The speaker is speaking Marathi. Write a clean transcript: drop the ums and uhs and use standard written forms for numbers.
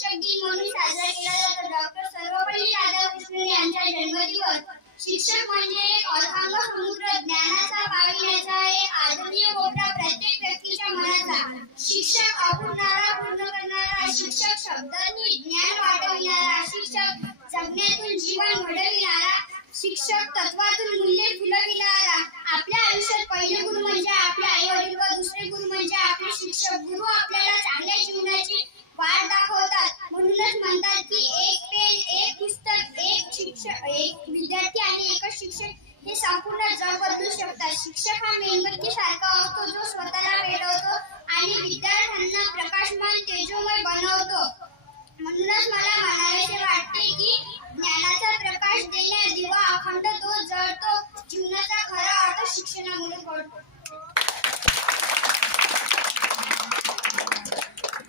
शिक्षक दिन म्हणून साजरा केला जातो. डॉक्टर सर्वपल्ली राधाकृष्णन यांचा जन्मदिवस. शिक्षक म्हणजे एक अथांग समुद्र, ज्ञानाचा पाविण्याचा एक आदरणीय कोपरा प्रत्येक व्यक्तीच्या मनाचा. शिक्षक अपूर्णाला पूर्ण करणारा, शिक्षक शब्दांनी ज्ञान वाढविणारा, शिक्षक जगण्यातून जीवन घडविणारा, शिक्षक तत्वातून मूल्ये फुलविणारा. आपल्या आयुष्यात पहिले गुरु म्हणजे आपले आई वडील व दुसरे गुरु म्हणजे आपले शिक्षक. गुरु आपल्याला चांगले